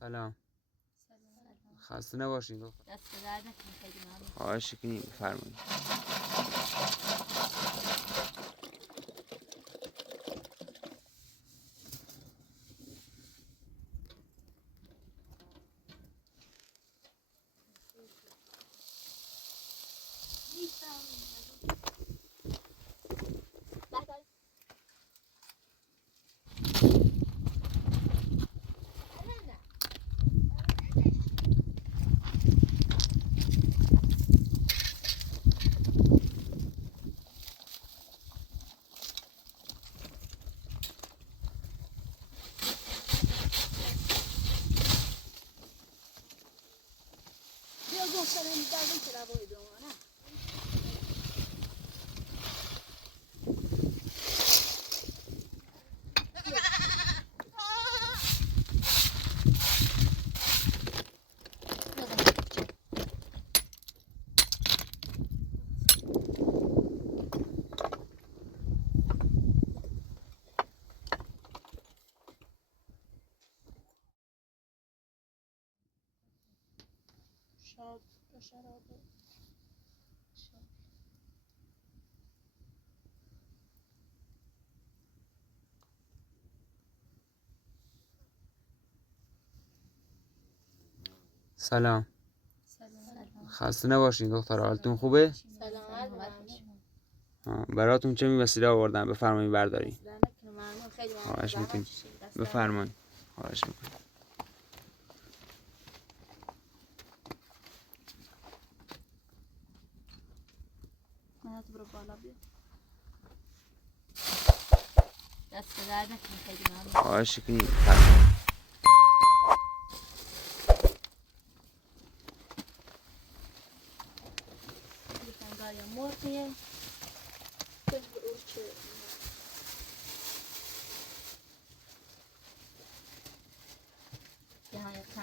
سلام. خسته نباشین دختر. دست درد نکنه، خیلی ممنون. خواهش می‌کنیم، بفرمایید. سلام. خسته نباشین دختر، حالتون خوبه؟ براتون چه وسیله آوردم، بفرمایید بردارین. خواهش میکنیم، بفرمایید. خواهش میکنیم. برو بالا بیا. دست درد نکنه، خیلی ممنون. خواهش میکنیم، بفرمایید. یا مرغیه نهایتاً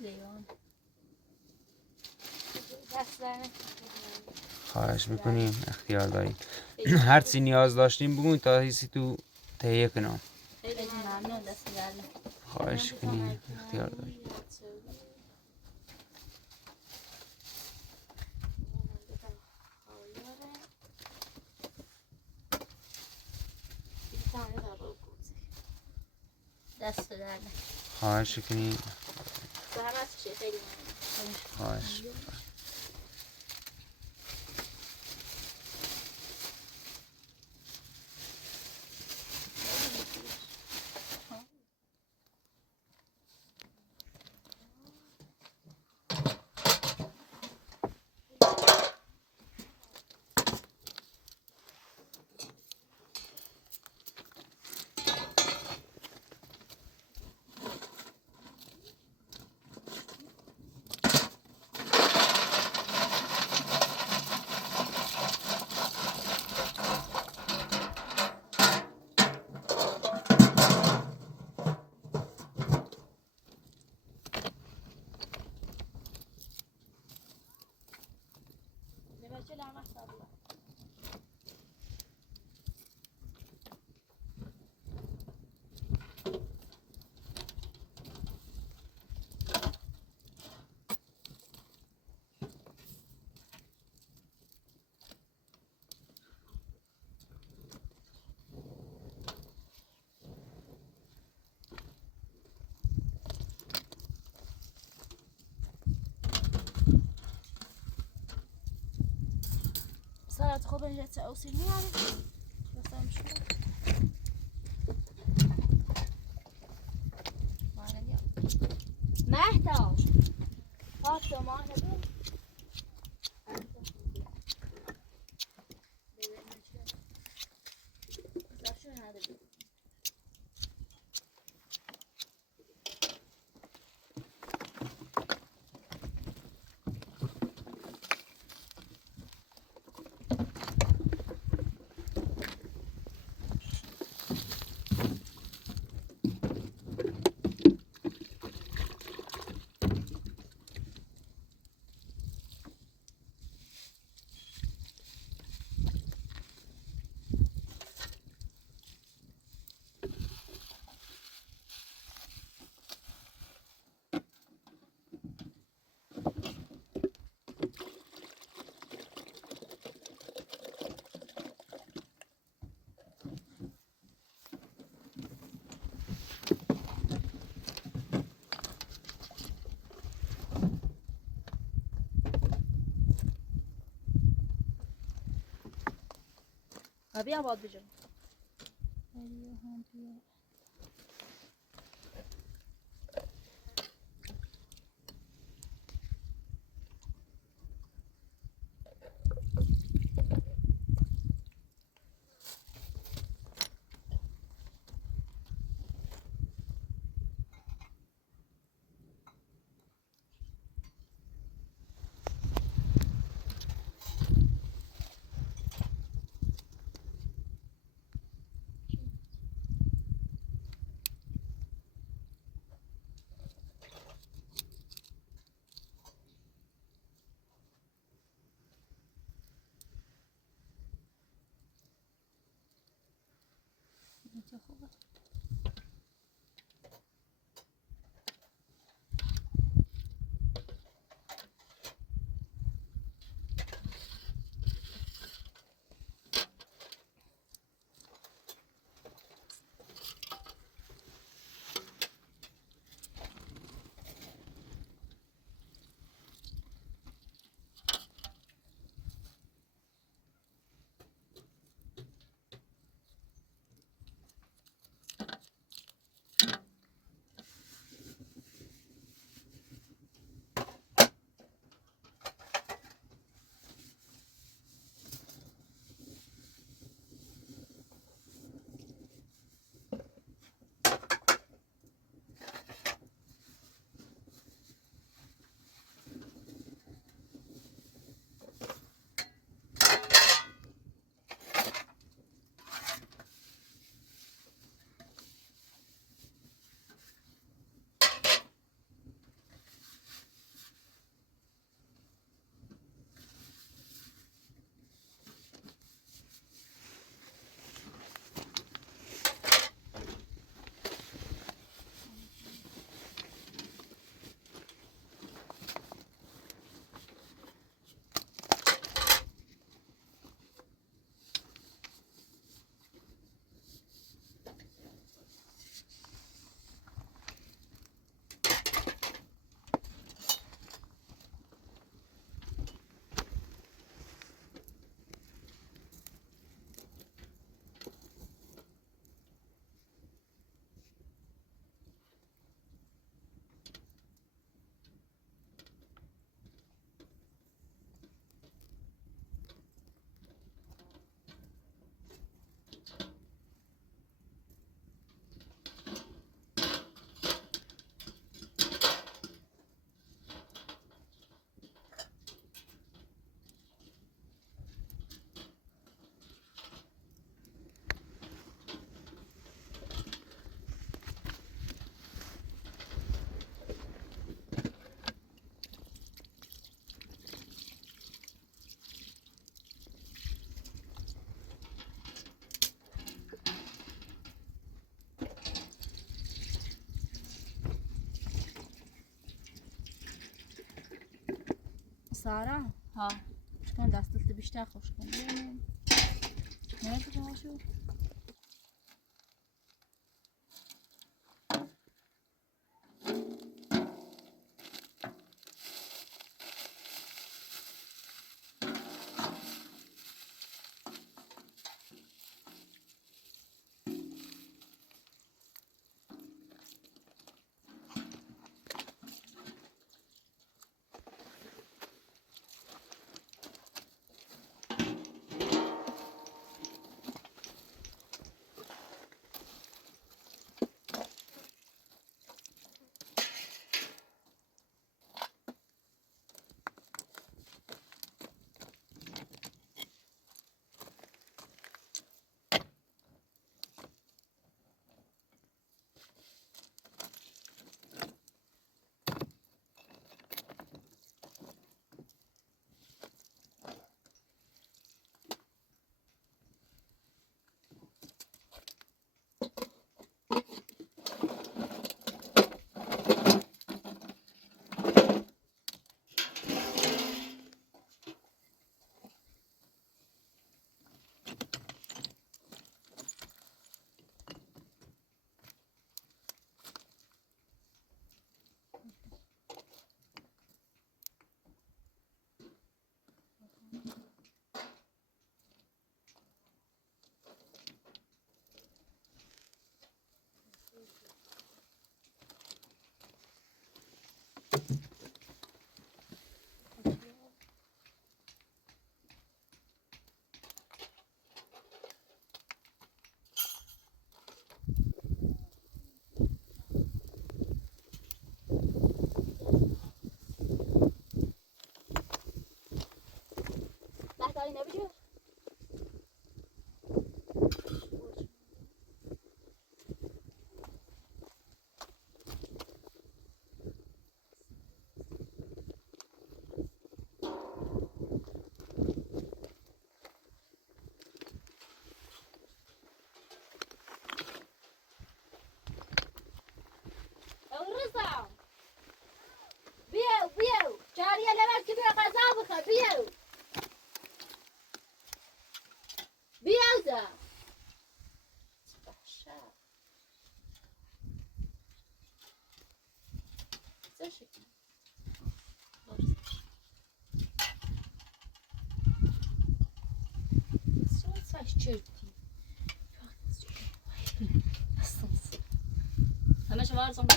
لیوان دست در نکنه. خواهش میکنیم، اختیار داریم. هر چی نیاز داشتیم بگوین تا هیچی تو تهیه کنم. خیلی ممنون، دست در نکنه. خواهش کنیم، اختیار داریم. دست در نکنه. خواهش کنیم. زحمت کشید، خیلی ممنون. خواهش. ساعت خوب اینجا اوسیل میاره مثلا شو مهدا فاطمه مهدا بیا باد بجم خیلی هم بیا چه خوبه سارا ها شكون دستت بیشتر خوش کن نه تو باشو her zaman.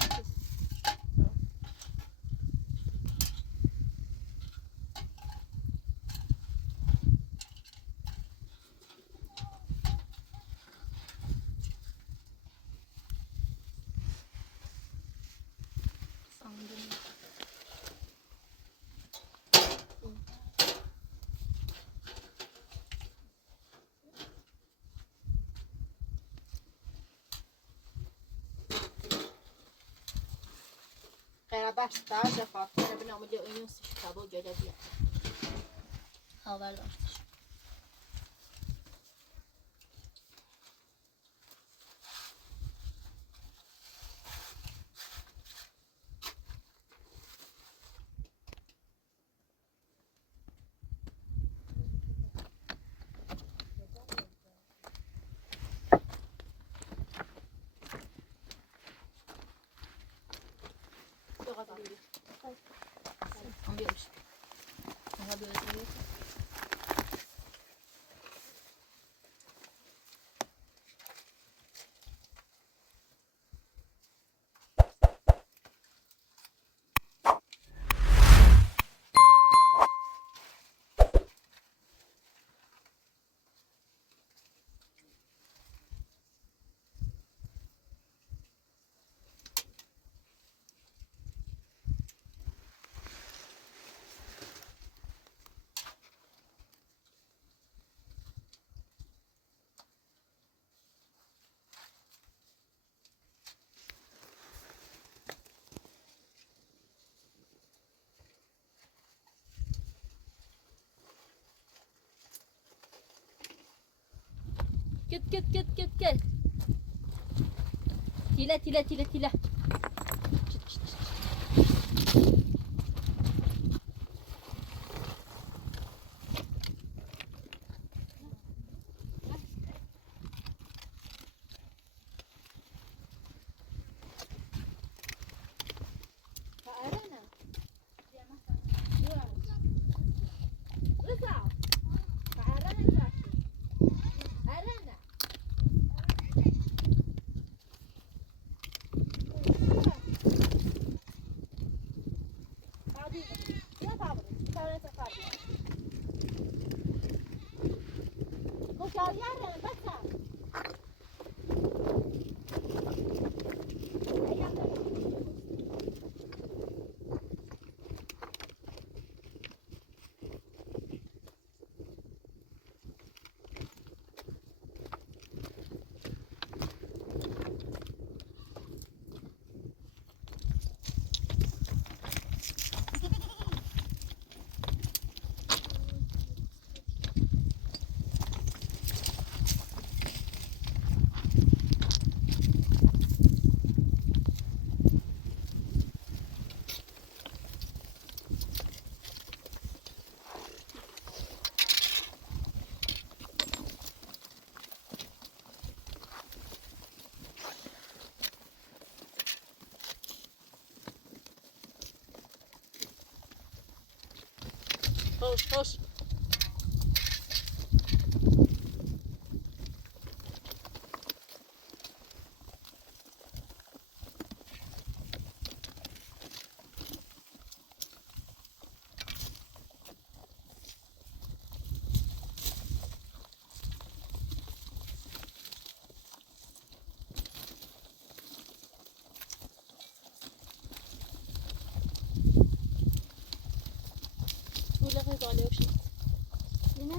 Beraber daha defa ben ameliyat oynuyorsun kitabı görebilir. Haber dاشتش. Yok adam. Anlıyormuş. Daha böyle duruyor. Git. Tile. Çıt. Arena. Rıza. Arena. Arena. Hadi. Ya tabii. Sonra sefer. Koşar yarın baksa. Hoş. Böyle kızarıyor şimdi. Yine.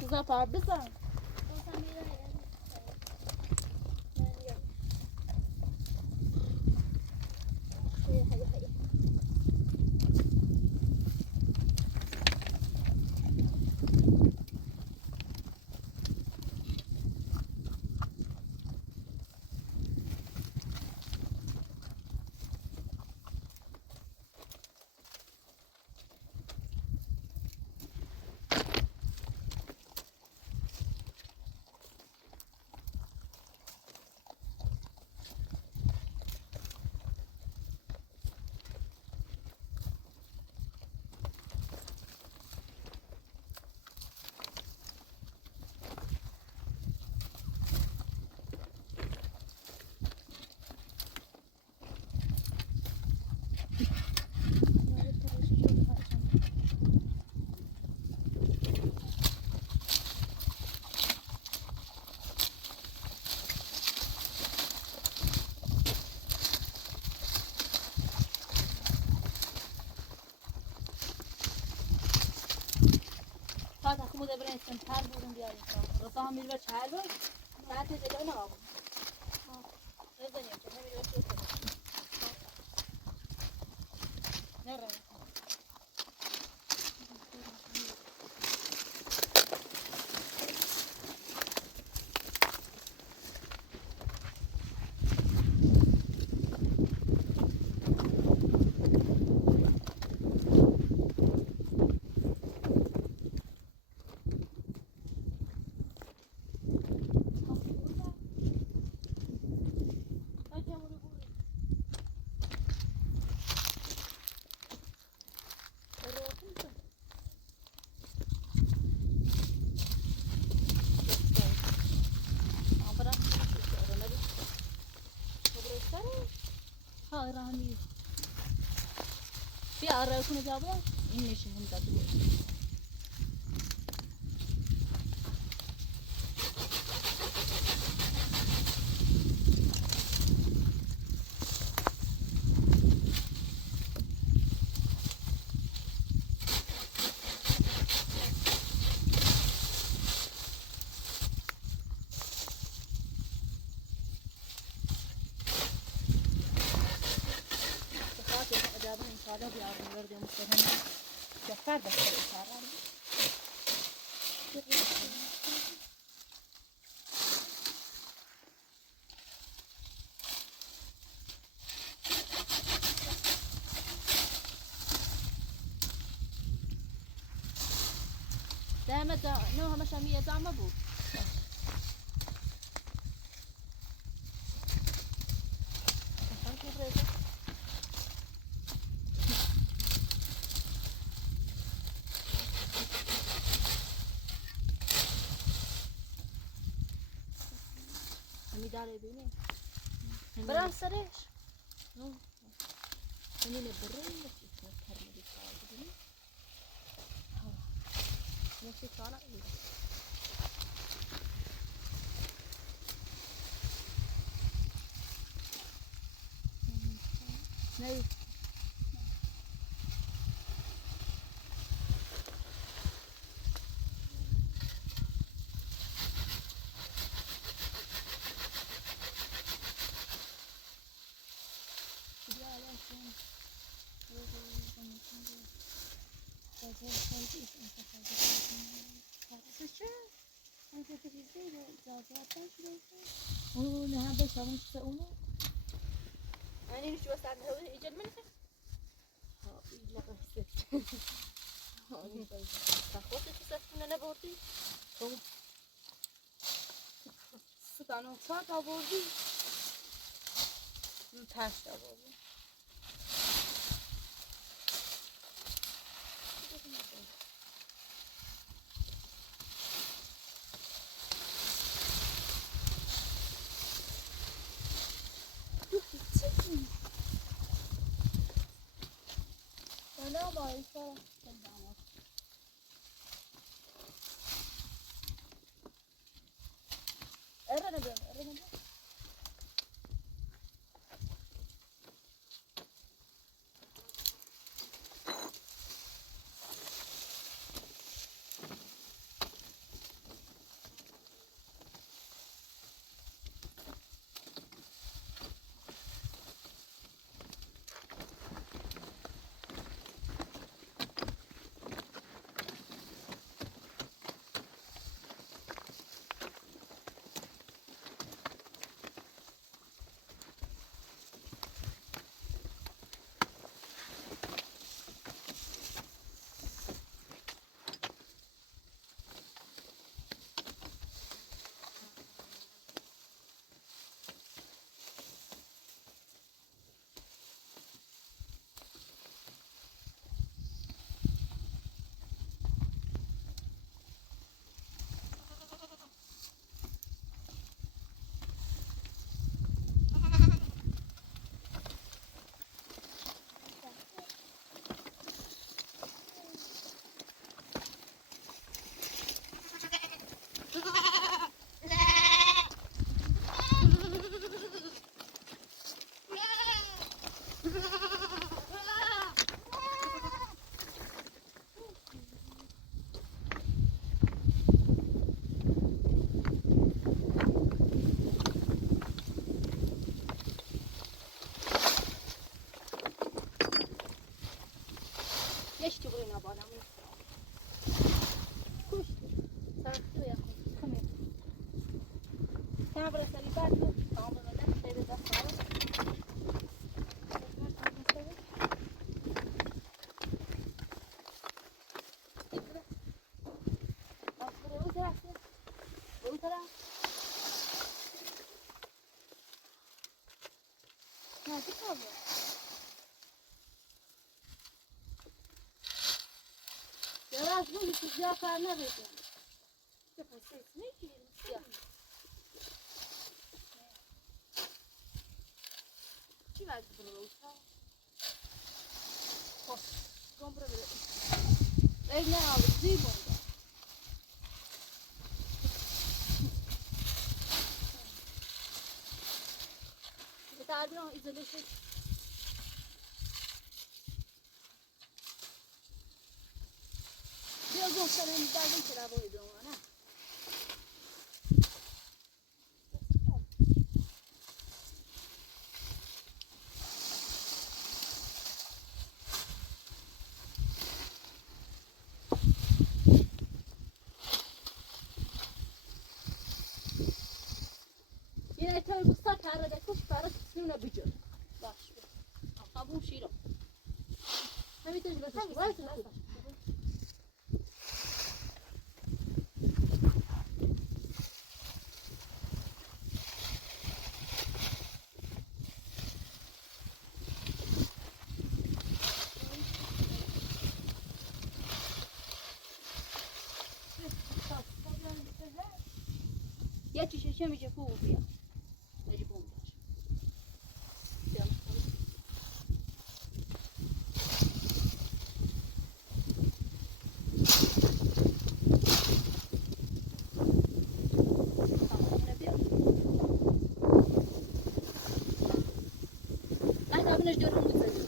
Kızlar pardon. کومده برای سنتر بودم بیاریم رضا هم میره چهل بود ساعت دیگه نه آقا رضا نیم چه میره چه نه رضا ها رانی بیا آره کنه جابه این میشه هم داد حالا بیارم ورده مستهم جفر بسته کارم دائما نه همش هم یه زعما بود داره بینی برام سرش نه اینی نبریم نشی کرد می‌کنی بینی نشی کالا نه اونو نه هم بس همون چه اونو أنا مش بس عم هو إجا منها ها ایلا قصه تخوصي تسافرنا نبورتي سکانو چهار آوردی تشت آوردی أنا ما يصير أرنا بيم أرنا بيم گشتی برو اینا بانم کش سرختی بیا کمی کم برای سری بعد تو تمام بگذار خیلی دست از بودی تو جا کار نبیدیم چه پسیس میگیریم چی باید برو خب گم برو برو ای نه آبی زیبونده بتعال بیرون ایزولیشن بیا گفتم این دردیم چرا باید دومانه یه ایتای بستا پرده کش پرده سنونه بجور باش قبول شیرم همیتوش بسش باید یه چیشه میشه خوب بیا نجی بوم نش دارم می‌ذارم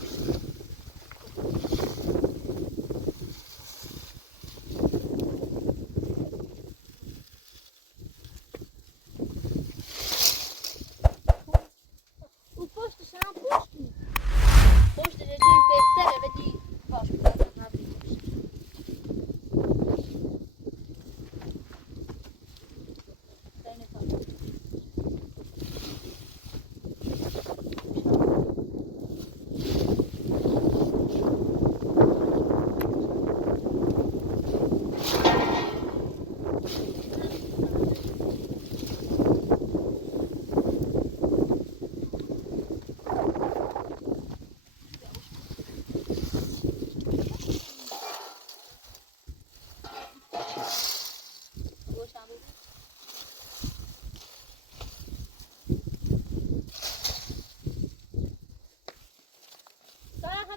او پشتش هم پشت رژیم بهتره بدی باش بزن نبری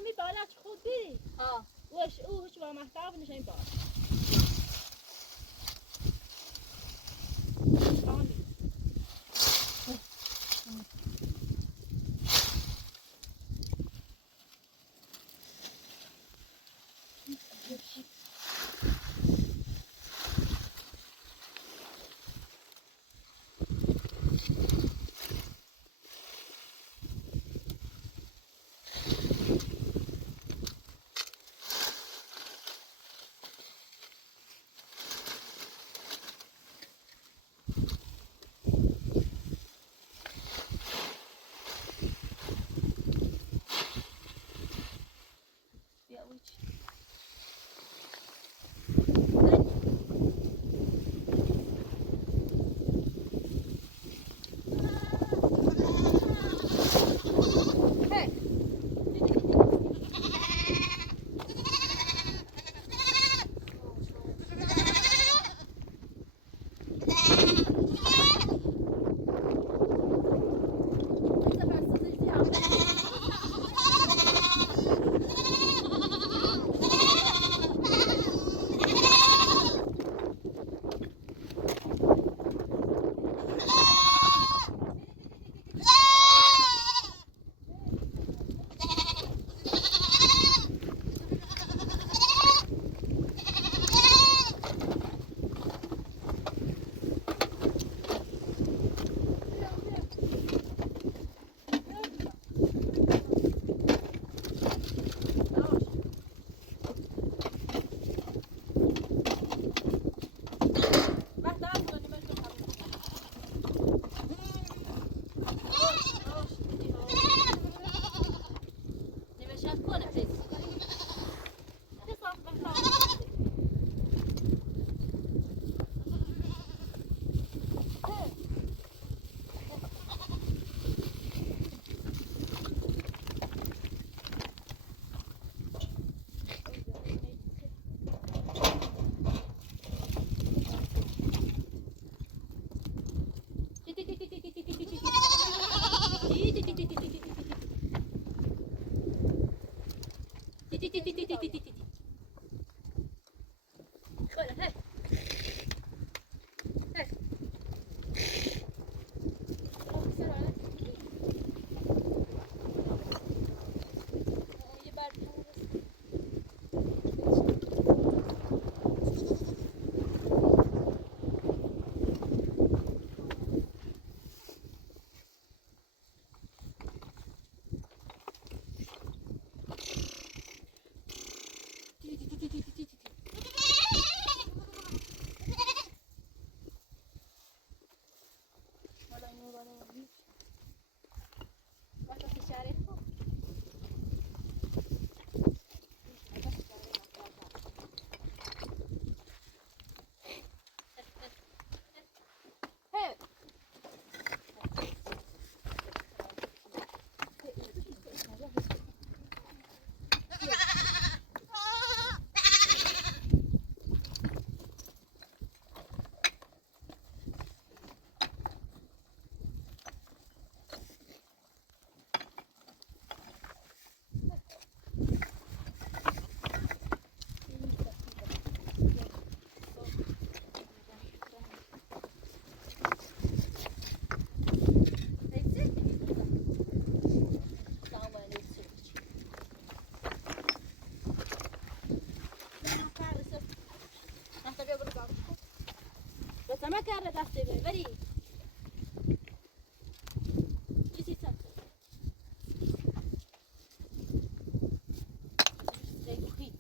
همی بالا چه خود بیری وش او هیچ با محتاب نشین بالا کنه پیس حساب بخوام ما كان دستي بری چیزی ساخت دیگه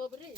کبری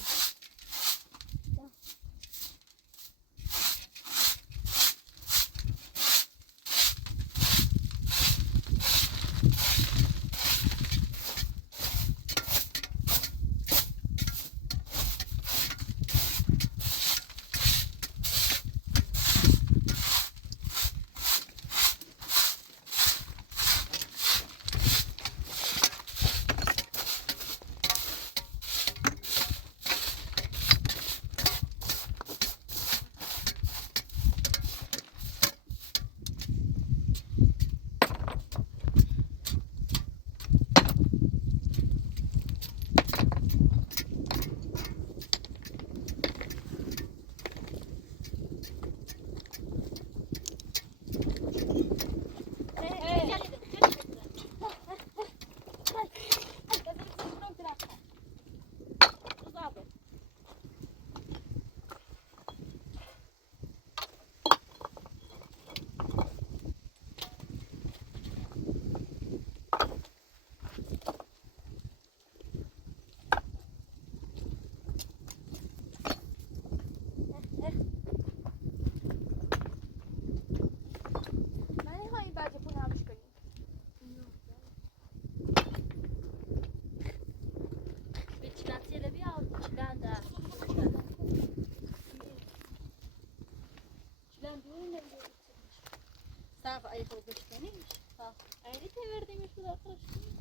صاف أي خود بشتنيش صاف أي تبردي مش بدا قرشتني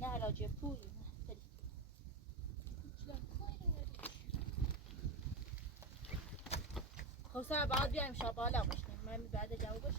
نهلا جبوي خو صعب عاد بيعمل شابالا بشتني ما بعد جاوبش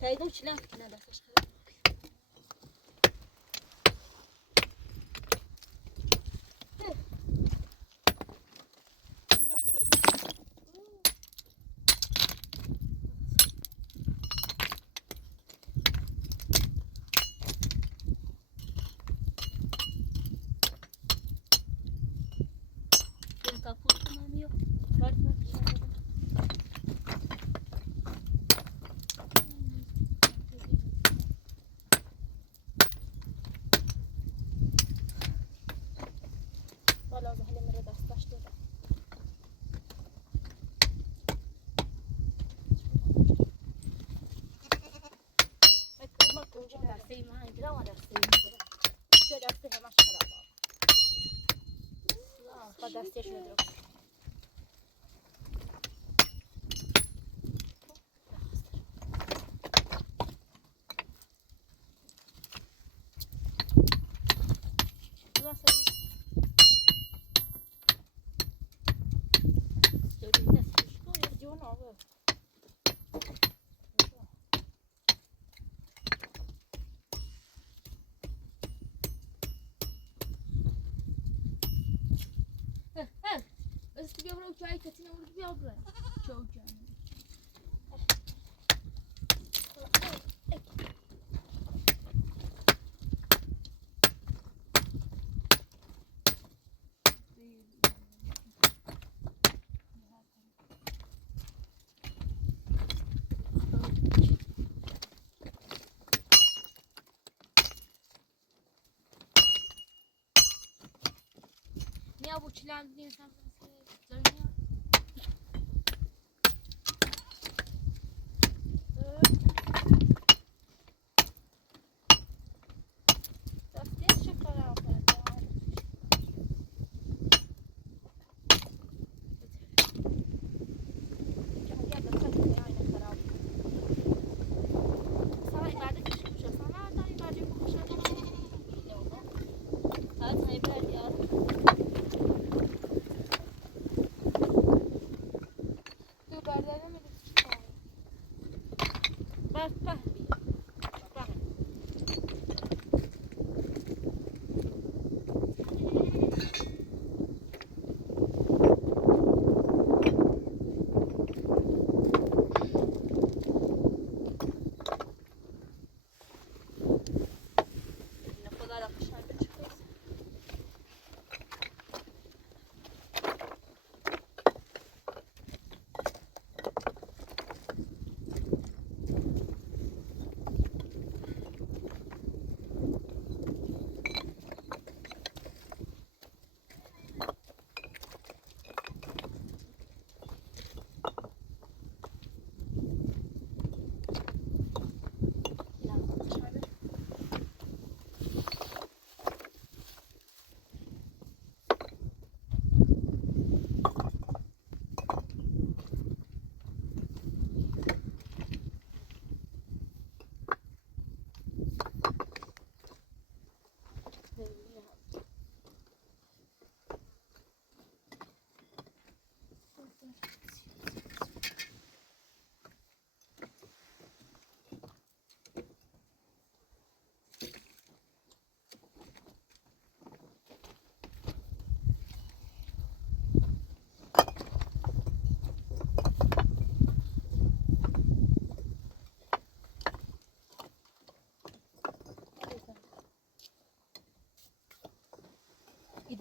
تایدم چیلم کنه دستش بالا زهل میره دستش داده ما کنجا دسته ما اینجا و دسته اینجا چه دسته همش خراب با دستش ندارم بس بیا برو جای کتینا برو بیا برو جو جان نیا bu çilendi sen söylüyor. Dasteye şeker aldı.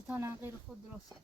تانا غير خود دراسة